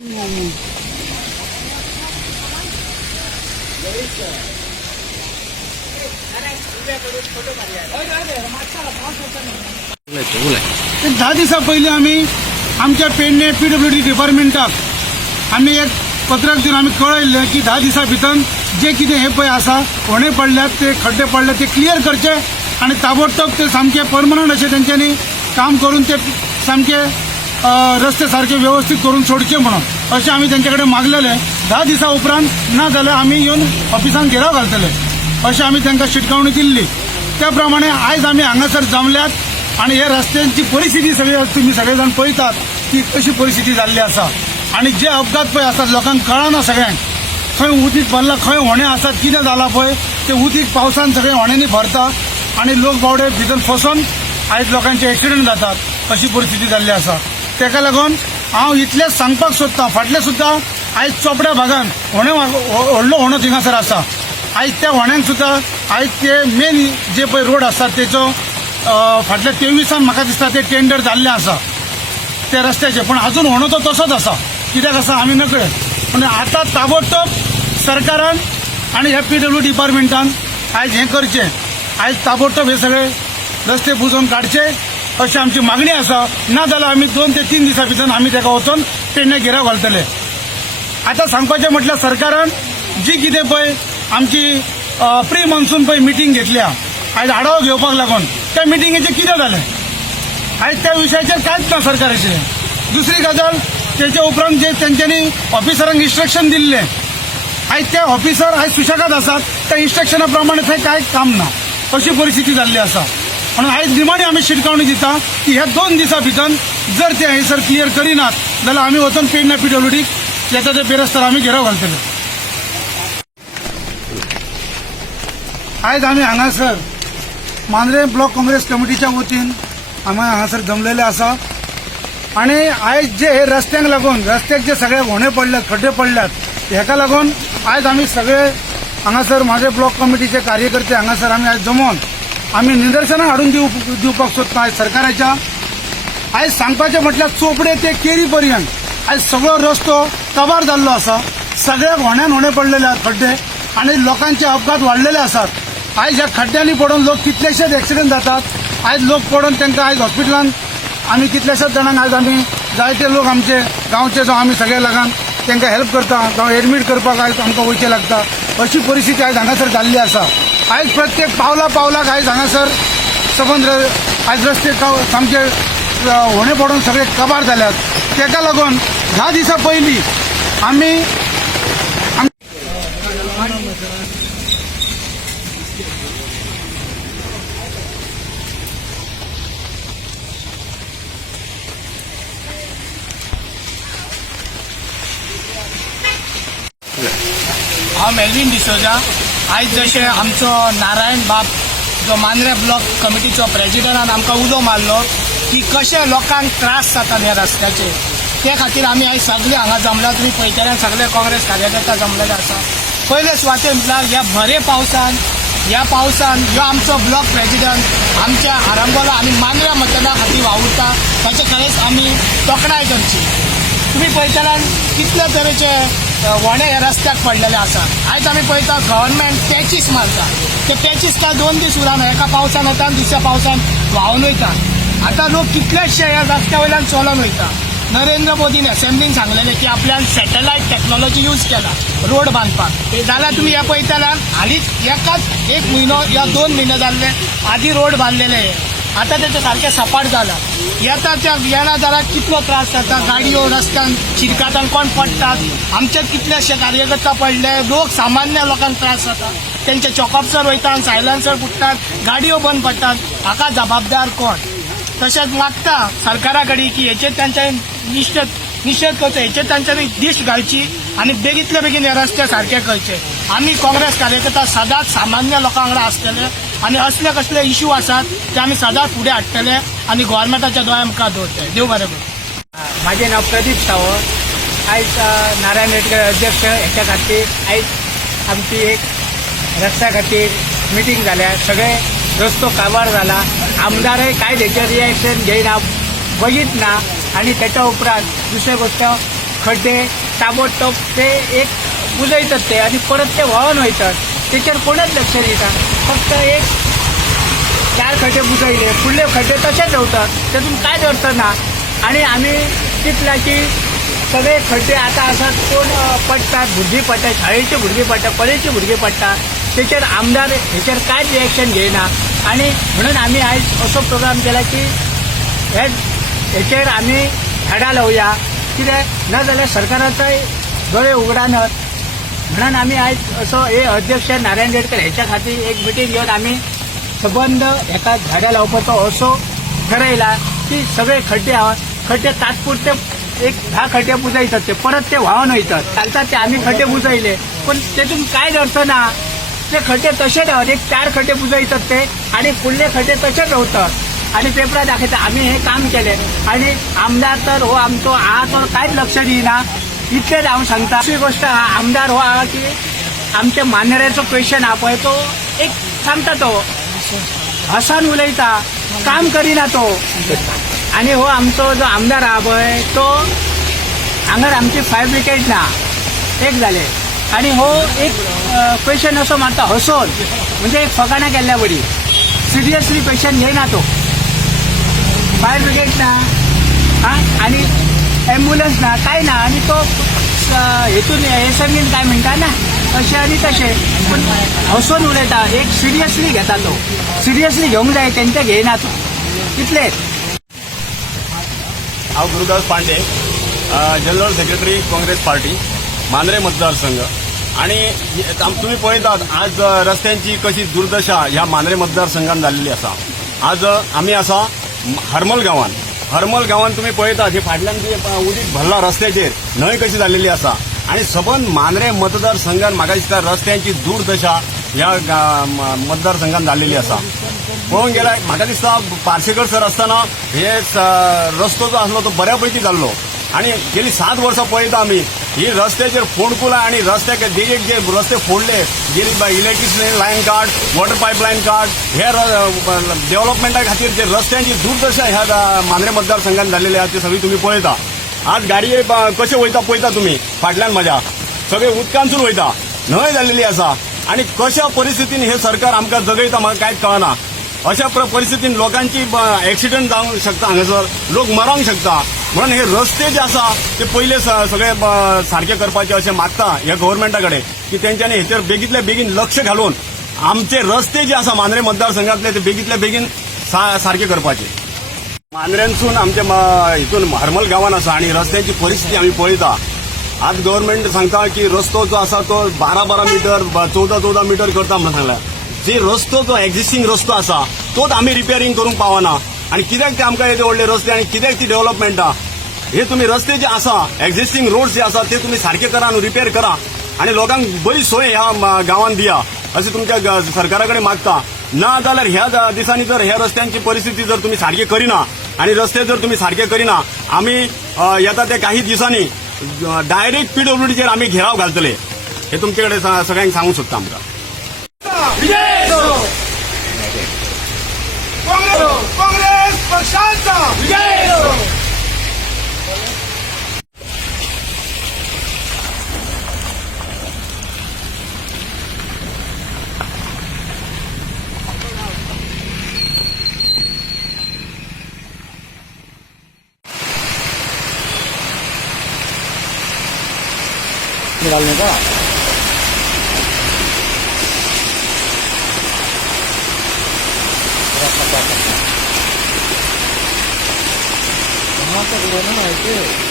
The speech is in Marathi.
दहा दिवसा पयलीं आमी आमच्या पेडणे पी डब्ल्यू डी डिपार्टमेंटाक आम्ही एक पत्रक दिवन आमी कळयल्लें की धा दिसा भितर जे कितें हे पळय आसा होणे पडल्यात ते खड्डे पडल्यात ते क्लियर करचे आनी ताबडतोब ते सामके परमनंट अशें तेंच्यांनी काम करून ते सामके रस्ते सारखे व्यवस्थित करून सोडचे म्हणून. अशें आमी तेंचे कडेन मागलेले. धा दिसां उपरांत ना जाल्यार आमी येवन ऑफिसान घेराव घालतले. अशें आमी तांकां शिटकावणी दिल्ली त्या प्रमाणे आयज आमी हांगासर जमल्यात आणि हे रस्त्यांची परिस्थिती सगळी तुम्ही सगळेजण पळयतात ती कशी परिस्थिती जाल्ली आसा आणि जे अपघात पळय आसात लोकांक कळना सगळ्यांक. खंय उदीक भरला खंय होणे आसात कितें जालां पळय ते उदीक पावसान सगळे होण्यांनी भरता आणि लोक बावडे भितर फसून आयज लोकांचे एक्सिडेंट जातात अशी परिस्थिती जाल्ली आसा तेका लागून हांव इतलेंच सांगपाक सोदतां फाटलें सुद्दां आयज चोपड्या भागान होणे व्हडलो होणो थिंगासर आसा. आयज त्या होण्यांक सुद्दां आयज ते मेन जे पळय रोड आसात तेचो फाटल्या तेवीसान म्हाका दिसता ते टेंडर जाल्लें आसा. त्या रस्त्याचे. पूण अजून होणो तो तसोच आसा. कित्याक आसा आमी नकळे पूण आतां ताबडतोब सरकारान आनी ह्या पी डब्ल्यू डिपार्टमेंटान आयज हें करचें. आयज ताबडतोब हे सगळे रस्ते बुजोवन काडचे अशी आमची मागणी आसा ना जाल्यार आमी दोन ते तीन दिसां भितर आमी ताका वचून पेडणे गिराव घालतले. आतां सांगपाचें म्हटल्यार सरकारान जी कितें पळय आमची प्री मॉन्सून पळय मिटींग घेतल्या. आयज आढावो घेवपाक लागून. त्या मिटिंगेचें कितें जालें आयज त्या विशयाचेर कांयच ना सरकाराचें. दुसरी गजाल तेचे उपरांत जे तेंच्यांनी ऑफिसरांक इन्स्ट्रक्शन दिल्लें. आयज ते ऑफिसर आयज सुशेगाद आसात त्या इन्स्ट्रक्शना प्रमाणे थंय कांय काम ना. अशी परिस्थिती जाल्ली आसा म्हणून आयज निमाणी आमी शिटकावणी दिता की ह्या दोन दिसा भितर जर ते हयसर क्लियर करिनात जाल्यार आमी वचून पेडण्या पी डब्ल्यू डीक येता ते बेरस्तार आमी घेराव घालतले आयज आमी हांगासर मांद्रे ब्लॉक काँग्रेस कमिटीच्या वतीन आमी हांगासर जमलेले आसा. आणि आयज जे हे रस्त्यांक लागून रस्त्याक जे सगळे होणे पडल्यात खड्डे पडल्यात हेका लागून आयज आमी सगळे हांगासर माझे ब्लॉक कमिटीचे कार्यकर्ते हांगासर आमी आयज जमोन आमी निदर्शनां हाडून दिव दिवपाक सोदता आयज सरकाराच्या. आयज सांगपाचें म्हटल्यार चोपडे ते केरी पर्यंत आयज सगळो रस्तो तबार जाल्लो आसा सगळ्याक होण्यान होणे पडलेले आसात खड्डे. आणि लोकांचे अपघात वाडलेले आसात आयज ह्या खड्ड्यांनी पडून लोक कितलेशेच एक्सिडेंट जातात. आयज लोक पडून तांकां आयज हॉस्पिटलांत आमी कितलेशेच जाणांक आयज आमी जायते लोक आमचे गांवचे जो आमी सगळे लागान तांकां हेल्प करता जावं एडमीट करपाक आयज आमकां वयचें लागता. अशी परिस्थिती आयज हांगासर जाल्ली आसा. आयज प्रत्येक पावला पावला आयज हांगासर सबंद आयज रस्ते सामके होणे पडून सगळे कबार जाल्यात तेका लागून धा दिसा पयलीं आमी हांव मेलवीन डिसोजा. आयज जशें आमचो नारायण बाब जो मांद्रे ब्लॉक कमिटीचो प्रेजिडंटान आमकां उदो मारलो की कशे लोकांक त्रास जातात ह्या रस्त्याचे. ते खातीर आमी आयज सगळे हांगा जमल्या तुमी पळयतल्यार सगळे काँग्रेस कार्यकर्ता जमलेले आसा. पयले सुवातेर म्हटल्यार ह्या बरे पावसान ह्या पावसान ह्यो आमचो ब्लॉक प्रेजिडंट आमच्या आरंबोला आमी मांद्रा मतदारा खातीर वावुरता. ताचे खरेंच आमी तोखणाय करची. तुम्ही पळयतल्यान कितले तरेचे वणे हे रस्त्याक पडलेले आसा आयज आमी पळयता गव्हर्नमेंट पॅचीस मारता ते पॅचीस काय दोन दीस उरान एका पावसान येता आनी दुसऱ्या पावसान व्हांवन वयता आतां लोक कितलेशे ह्या रस्त्या वयल्यान चलोन वयता नरेंद्र मोदीन असेंब्लीन सांगलेले की आपल्यान सॅटेलायट टेक्नॉलॉजी यूज केला. रोड बांदपाक जाल्यार तुमी हे पळयतल्यार हालींच एकाच एक म्हयनो या दोन म्हयने जाल्ले आदी रोड बांदलेले हे आता त्याचे सारखे सपाट जाला येता त्या येणा जाल्यार कितलो त्रास जाता गाडयो रस्त्यान शिरकातान कोण पडटात आमचे कितलेशे कार्यकर्ता पडले? लोक सामान्य लोकांक त्रास जाता त्यांचे चॉकअपसर वयतात सायलन्सर फुटतात गाडयो बंद पडटात हाका जबाबदार कोण? तशेंच मागता सरकारा कडेन की हेचेर तांच्यानी निश्चित निषेध करचो हेचेर तांच्यांनी दिश्ट घालची आणि बेगीतले बेगीन हे रस्ते सारखे करचे. आमी काँग्रेस कार्यकर्ता सदांच सामान्य लोकां वांगडा आसतले आणि असले कसले इश्यू आसात ते आमी सदांच फुडें हाडटले आणि गोव्हर्मेंटाच्या दोळे मुखार दवरतले देव बरें करूं. माझे नाव प्रदीप सावंत. आयज नारायण रेडकर अध्यक्ष हेच्या खातीर आयज आमची एक रस्त्या खातीर मिटींग जाल्या सगळे रस्तो काबार जाला आमदारय कांय त्याचे रिएक्शन घेयना बघीत ना आनी तेच्या उपरांत दुसरी गोश्ट खड्डे ताबडतोब ते एक उजयतात ते आणि परत ते वाहून वयतात त्याच्यावर कोणच लक्ष देतात फक्त एक चार खड्डे बुजवले. पुढले खड्डे तसेच होतात. त्यातून काय अडचण ना? आणि आम्ही चितला की सगळे खड्डे आता असतात कोण पडतात? भुरगी पडतात शाळेची भुरगी पडतात कॉलेजची भुरगी पडतात. त्याच्यावर आमदार ह्याच्यावर काय रिॲक्शन घेईना आणि म्हणून आम्ही आज असो प्रोग्राम केला की हे ह्याचेर आम्ही झाडां लावया. कित्याक न जाल्यार सरकाराचोय डोळे उगडानत म्हणून आम्ही आज असो हे अध्यक्ष नारायण रेडकर ह्याच्या खातीर एक मिटींग घेऊन आम्ही संबंध एका झाडां लावपाचो असो ठरयला की सगळे खड्डे खड्डे तात्पुरते एक दहा खड्डे बुजयतात ते. परत ते व्हावून वयतात चालतात ते. आम्ही खड्डे बुजयले. पण तेतून कांयच अर्थ ना ते खड्डे तसे राहत एक चार खड्डे बुजयतात ते आणि फुडले खड्डे तसेच रावतात आणि पेपरात दाखयता आम्ही हे काम केले. आणि आमदार तर हो आमचो हा तर कांयच लक्ष दिना इतलेच हांव सांगता. दुसरी गोष्ट आमदार हो हा की आमच्या मान्यऱ्याचो क्वेश्चन हा पळय तो एक सांगता तो. हसान उलयता काम करिना तो. आणि हो आमचो जो आमदार हा पळय तो हांगर आमची फायर ब्रिगेड ना. एक झाले. आणि हो एक क्वेश्चन असो मारता हसोन. म्हणजे एक फकाणा केल्या बरी सिरियसली क्वेश्चन घेयना तो. फायर ब्रिगेड ना. हा? आणि ॲम्ब्युलन्स ना काय ना आणि तो हेतून हे सांगीन काय म्हणटा ना असे आणि तशें पण हसून उलयता एक सिरियसली घेता तो. सिरियसली घेवंक जाय तेंचे घेयना तो. कितले हांव Gurudas Pande general secretary Congress party Mandrem मतदारसंघ आणि तुम्ही पळयतात आज रस्त्यांची कशी दुर्दशा ह्या मांद्रे मतदारसंघात जाल्ली आसा आज आम्ही आमी आसा हरमल गांवांत हरमल गांवान तुम्ही पळयतात हे फाटल्यान जे उदीक भरला रस्त्याचेर. न्हंय कशी जाल्लेली आसा आणि सबंद मांद्रे मतदारसंघात म्हाका दिसता रस्त्यांची दुर्दशा ह्या गा- मतदारसंघात जाल्लेली आसा पळोवंक गेल्यार म्हाका दिसता पार्सेकर सर आसतना हे रस्तो जो आसलो तो बऱ्यापैकी जाल्लो आणि गेली सात वर्सां पळयता आमी ही रस्त्याचेर फोंडकुलां आणि रस्त्याक देगेक जे रस्ते फोडले गेली electricity line card water pipeline card हे डेव्हलपमेंटा खातीर जे रस्त्यांची दुर्दशा ह्या मांद्रे मतदारसंघात जाल्लेली आहा ती सगळी तुम्ही पळयता आज गाडये ब- कशे वयता पळयता तुम्ही? फाटल्यान म्हाज्या सगळे उदकांसून वयता. न्हंय जाल्लेली आसा आणि कशा परिस्थितीन हे सरकार आमकां जगयता म्हाका कांयच कळना. अशा प्र- परिस्थितीन लोकांची ऍक्सिडेंट जावंक शकता हांगासर. लोक मरोंक शकता. म्हणून हे रस्ते जे आसा ते पयले स- सगळे सारखे करपाचे अशें मागता ह्या गव्हर्मेंटा कडेन की तेंच्यांनी हेचेर बेगीतल्या बेगीन लक्ष घालून आमचे रस्ते जे आसा मांद्रे मतदारसंघातले ते बेगीतल्या बेगीन सा- सारखे करपाचे. मांद्र्यांसून आमच्या हितून हरमल गांवान आसा आणि रस्त्यांची परिस्थिती आम्ही पळयता. आज गव्हर्नमेंट सांगता की रस्तो जो आसा तो बारा बारा मिटर चौदा चौदा मिटर करता म्हणून सांगला. जे रस्तो जो एक्झिस्टिंग रस्तो आसा तोच आम्ही रिपेरिंग करूंक पावना. आणि कित्याक ते आमकां येते व्हडले रस्ते आणि कित्याक ती डेव्हलपमेंटा हे तुम्ही रस्ते जे आसा एक्झिस्टिंग रोड जे आसा ते तुम्ही सारखे करा आणि रिपेअर करा. आणि लोकांक बरी सोय ह्या म- गांवांत दिया. असे तुमच्या सरकाराकडे मागता. ना जाल्यार ह्या दिसांनी जर ह्या रस्त्यांची परिस्थिती जर तुम्ही सारखी करिना आणि रस्ते जर तुम्ही सारखे करिना आम्ही येता ते काही दिसांनी डायरेक्ट पीडब्ल्यूडीचेर आम्ही घेराव घालतले. हे तुमच्याकडे स- सगळ्यांक सांगू शकता आमकां. काँग्रेस पक्षाचा Kenapa that don't know, I do.